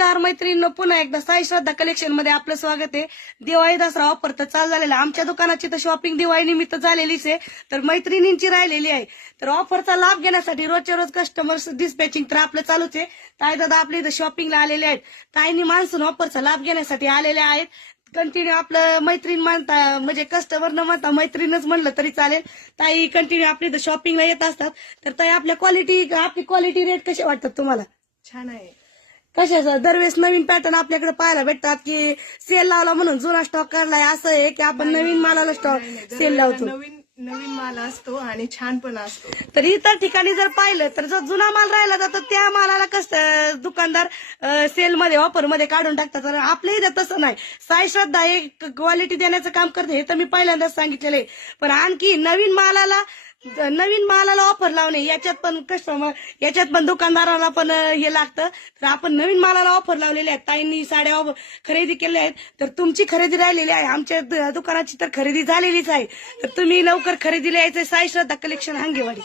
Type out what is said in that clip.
नमस्कार मैत्रिणींनो पुन्हा एकदा साई श्रद्धा कलेक्शनमध्ये आपलं स्वागत आहे. दिवाळी दसरा ऑफर तर चालू झालेला आहे. आमच्या दुकानाची तर शॉपिंग दिवाळी निमित्त झालेलीच आहे. तर मैत्रिणींची राहिलेली आहे. तर ऑफरचा लाभ घेण्यासाठी रोजच्या रोज कस्टमर्स डिस्पॅचिंग तर आपलं चालूच आहे. ताई दादा आपल्या इथं शॉपिंगला आलेले आहेत. ताईंनी मान्सून ऑफरचा लाभ घेण्यासाठी आलेले आहेत. कंटिन्यू आपलं मैत्रीण म्हणता म्हणजे कस्टमर न म्हणता मैत्रीणच म्हणलं तरी चालेल. ताई कंटिन्यू आपली इथं शॉपिंगला येत असतात. तर ताई आपल्या क्वालिटी आपली क्वालिटी रेट कसे वाटतात तुम्हाला? छान आहे. कशाचं? दरवेळेस नवीन पॅटर्न आपल्याकडे पाहायला भेटतात की सेल लावला म्हणून जुना स्टॉक काढलाय असं आहे की आपण नवीन मालाला स्टॉक. सेल लावतो. नवीन नवीन माल असतो आणि छान पण असतो. तर इतर ठिकाणी जर पाहिलं तर जो जुना माल राहिला जातो त्या मालाला कस दुकानदार सेल मध्ये ऑफरमध्ये काढून टाकतात. तर आपल्या इथं तसं नाही. साई श्रद्धा एक क्वालिटी देण्याचं काम करते हे तर मी पहिल्यांदाच सांगितलेलं आहे. पण आणखी नवीन मालाला नवीन मालाला ऑफर लावणे याच्यात पण कस्टमर याच्यात पण दुकानदाराला पण हे लागतं. तर आपण नवीन मालाला ऑफर लावलेले आहेत. ताईंनी साड्या खरेदी केल्या आहेत. तर तुमची खरेदी राहिलेली आहे. आमच्या दुकानाची तर खरेदी झालेलीच आहे. तर तुम्ही लवकर खरेदीला यायचं साई श्रद्धा कलेक्शन हांगेवाडी.